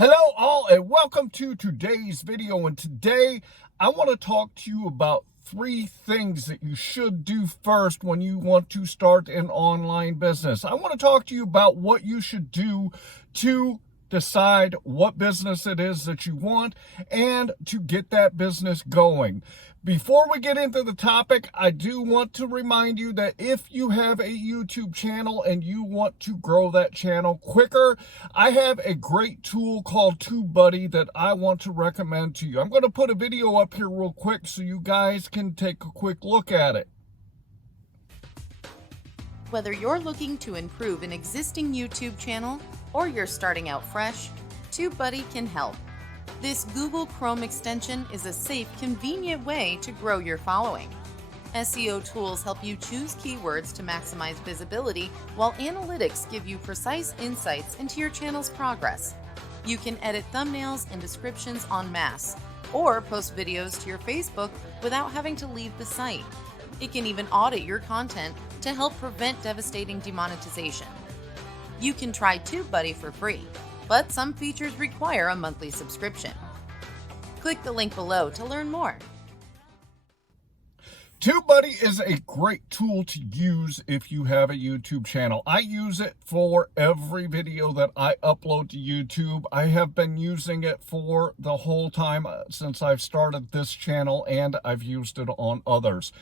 Hello all and welcome to today's video, and today I want to talk to you about 3 things that you should do first when you want to start an online business. I want to talk to you about what you should do to decide what business it is that you want and to get that business going. Before we get into the topic, I do want to remind you that if you have a YouTube channel and you want to grow that channel quicker, I have a great tool called TubeBuddy that I want to recommend to you. I'm going to put a video up here real quick so you guys can take a quick look at it. Whether you're looking to improve an existing YouTube channel or you're starting out fresh, TubeBuddy can help. This Google Chrome extension is a safe, convenient way to grow your following. SEO tools help you choose keywords to maximize visibility, while analytics give you precise insights into your channel's progress. You can edit thumbnails and descriptions en masse, or post videos to your Facebook without having to leave the site. It can even audit your content to help prevent devastating demonetization. You can try TubeBuddy for free, but some features require a monthly subscription. Click the link below to learn more. TubeBuddy is a great tool to use if you have a YouTube channel. I use it for every video that I upload to YouTube. I have been using it for the whole time since I've started this channel, and I've used it on others.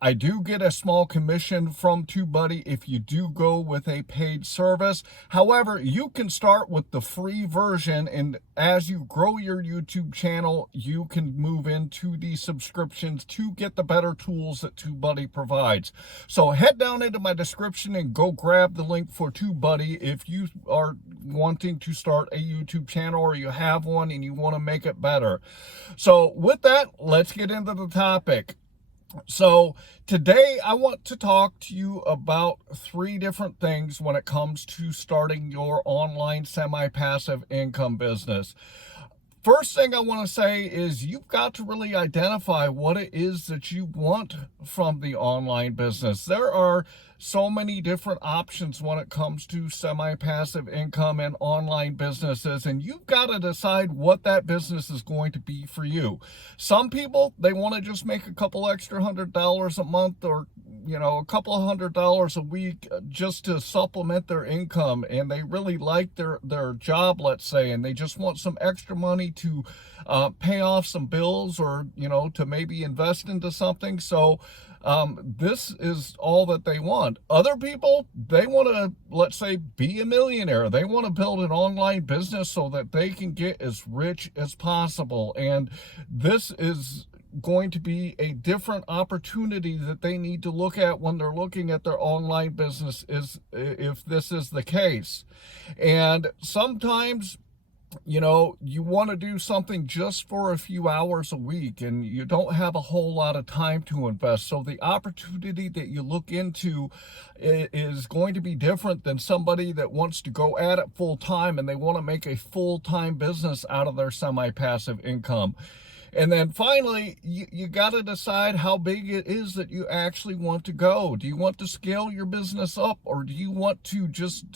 I do get a small commission from TubeBuddy if you do go with a paid service. However, you can start with the free version, and as you grow your YouTube channel, you can move into the subscriptions to get the better tools that TubeBuddy provides. So head down into my description and go grab the link for TubeBuddy if you are wanting to start a YouTube channel or you have one and you want to make it better. So with that, let's get into the topic. So today I want to talk to you about 3 different things when it comes to starting your online semi-passive income business. First thing I want to say is you've got to really identify what it is that you want from the online business. There are so many different options when it comes to semi-passive income and online businesses, and you've got to decide what that business is going to be for you. Some people, they want to just make a couple extra $100 a month, or a couple of $100 a week just to supplement their income, and they really like their job, let's say, and they just want some extra money to pay off some bills, or to maybe invest into something. So this is all that they want. Other people, they want to, let's say, be a millionaire. They want to build an online business so that they can get as rich as possible, and this is going to be a different opportunity that they need to look at when they're looking at their online business, is if this is the case. And sometimes you want to do something just for a few hours a week and you don't have a whole lot of time to invest. So the opportunity that you look into is going to be different than somebody that wants to go at it full time and they want to make a full-time business out of their semi-passive income. And then finally, you got to decide how big it is that you actually want to go. Do you want to scale your business up, or do you want to just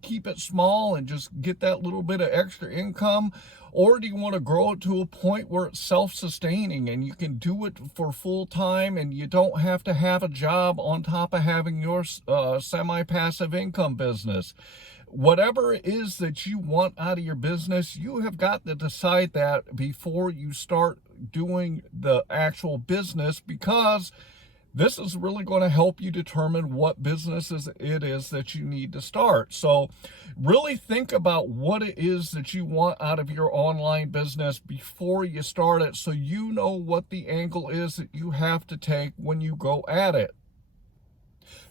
keep it small and just get that little bit of extra income? Or do you want to grow it to a point where it's self-sustaining and you can do it for full time and you don't have to have a job on top of having your semi-passive income business? Whatever it is that you want out of your business, you have got to decide that before you start doing the actual business, because this is really going to help you determine what businesses it is that you need to start. So really think about what it is that you want out of your online business before you start it, so you know what the angle is that you have to take when you go at it.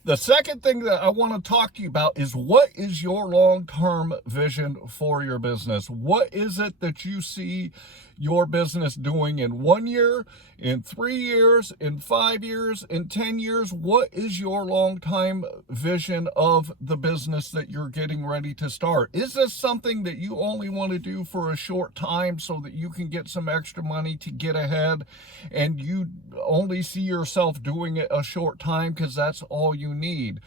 The second thing that I want to talk to you about is, what is your long-term vision for your business? What is it that you see your business doing in 1 year, in 3 years, in 5 years, in 10 years? What is your long-time vision of the business that you're getting ready to start? Is this something that you only want to do for a short time so that you can get some extra money to get ahead, and you only see yourself doing it a short time because that's all you need?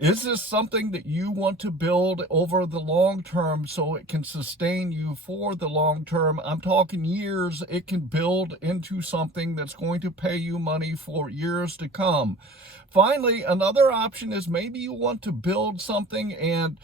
Is this something that you want to build over the long term so it can sustain you for the long term? I'm talking years. It can build into something that's going to pay you money for years to come. Finally, another option is maybe you want to build something and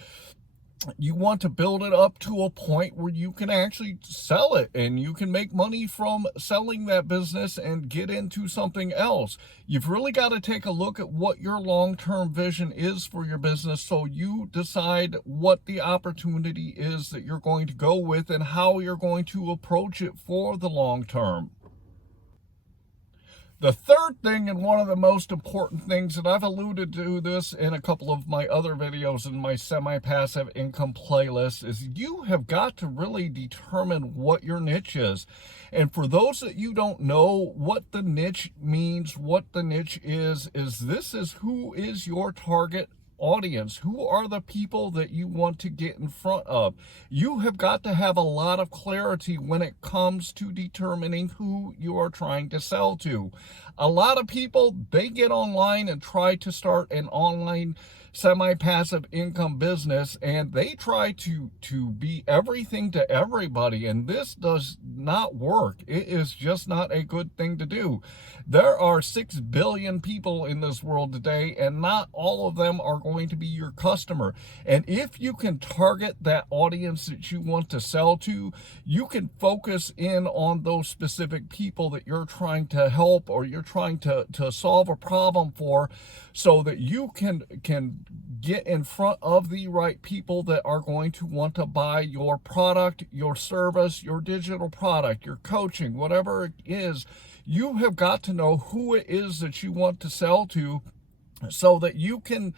you want to build it up to a point where you can actually sell it and you can make money from selling that business and get into something else. You've really got to take a look at what your long-term vision is for your business so you decide what the opportunity is that you're going to go with and how you're going to approach it for the long term. The third thing, and one of the most important things, and I've alluded to this in a couple of my other videos in my semi-passive income playlist, is you have got to really determine what your niche is. And for those that you don't know what the niche means, what the niche is this is who is your target audience. Who are the people that you want to get in front of? You have got to have a lot of clarity when it comes to determining who you are trying to sell to. A lot of people, they get online and try to start an online semi-passive income business, and they try to be everything to everybody, and this does not work. It is just not a good thing to do. There are 6 billion people in this world today, and not all of them are going to be your customer. And if you can target that audience that you want to sell to, you can focus in on those specific people that you're trying to help or you're trying to solve a problem for, so that you can get in front of the right people that are going to want to buy your product, your service, your digital product, your coaching, whatever it is. You have got to know who it is that you want to sell to so that you can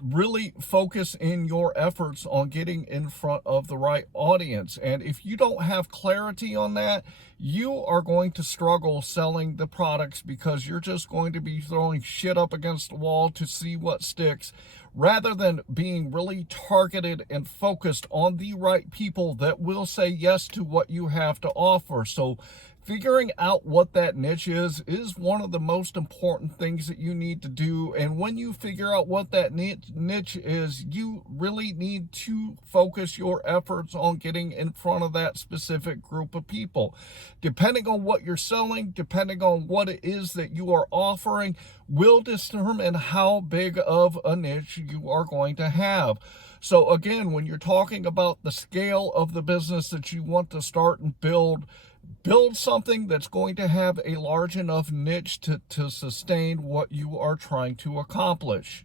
really focus in your efforts on getting in front of the right audience. And if you don't have clarity on that, you are going to struggle selling the products, because you're just going to be throwing shit up against the wall to see what sticks, rather than being really targeted and focused on the right people that will say yes to what you have to offer. So figuring out what that niche is one of the most important things that you need to do. And when you figure out what that niche is, you really need to focus your efforts on getting in front of that specific group of people. Depending on what you're selling, depending on what it is that you are offering, will determine how big of a niche you are going to have. So again, when you're talking about the scale of the business that you want to start and build something that's going to have a large enough niche to sustain what you are trying to accomplish.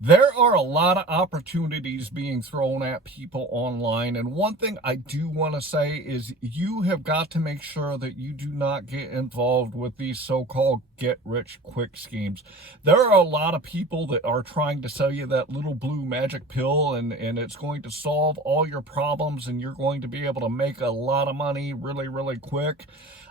There are a lot of opportunities being thrown at people online, and one thing I do want to say is you have got to make sure that you do not get involved with these so-called get-rich-quick schemes. There are a lot of people that are trying to sell you that little blue magic pill, and it's going to solve all your problems, and you're going to be able to make a lot of money really, really quick.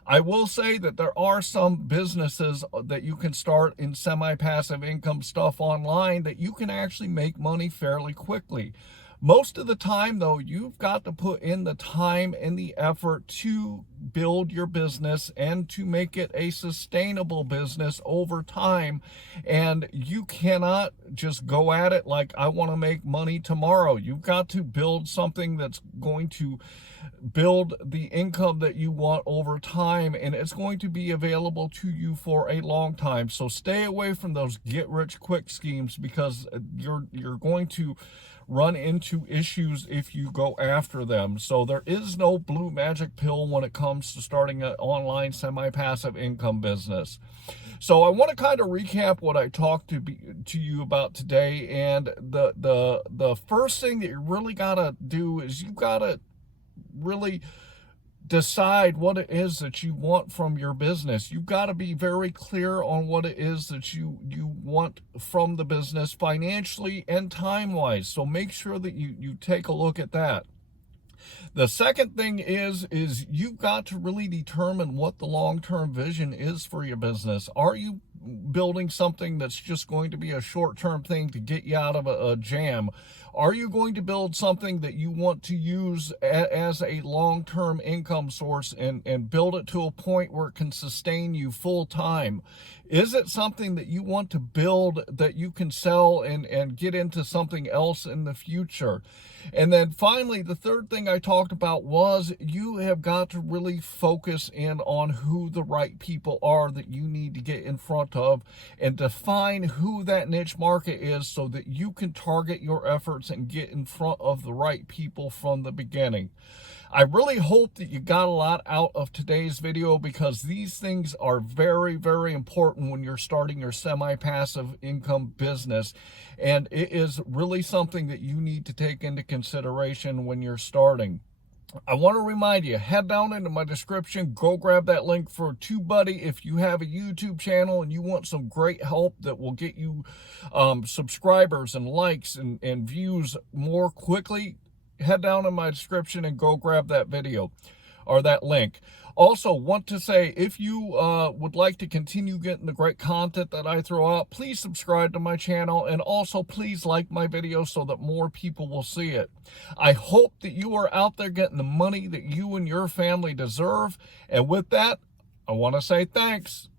I will say that there are some businesses that you can start in semi-passive income stuff online that you can actually make money fairly quickly. Most of the time, though, you've got to put in the time and the effort to build your business and to make it a sustainable business over time. And you cannot just go at it like, I want to make money tomorrow. You've got to build something that's going to build the income that you want over time, and it's going to be available to you for a long time. So stay away from those get-rich-quick schemes, because you're going to run into issues if you go after them. So there is no blue magic pill when it comes to starting an online semi-passive income business. So I want to kind of recap what I talked to you about today. And the first thing that you really got to do is you got to really decide what it is that you want from your business. You've got to be very clear on what it is that you want from the business financially and time-wise. So make sure that you take a look at that. The second thing is you've got to really determine what the long-term vision is for your business. Are you building something that's just going to be a short-term thing to get you out of a jam? Are you going to build something that you want to use as a long-term income source and build it to a point where it can sustain you full-time? Is it something that you want to build that you can sell and get into something else in the future? And then finally, the third thing I talked about was you have got to really focus in on who the right people are that you need to get in front of and define who that niche market is so that you can target your efforts and get in front of the right people from the beginning. I really hope that you got a lot out of today's video, because these things are very, very important when you're starting your semi-passive income business. And it is really something that you need to take into consideration when you're starting. I want to remind you, head down into my description, go grab that link for TubeBuddy. If you have a YouTube channel and you want some great help that will get you subscribers and likes and views more quickly, head down in my description and go grab that video or that link. Also, want to say, if you would like to continue getting the great content that I throw out, please subscribe to my channel, and also please like my video so that more people will see it. I hope that you are out there getting the money that you and your family deserve. And with that, I want to say thanks.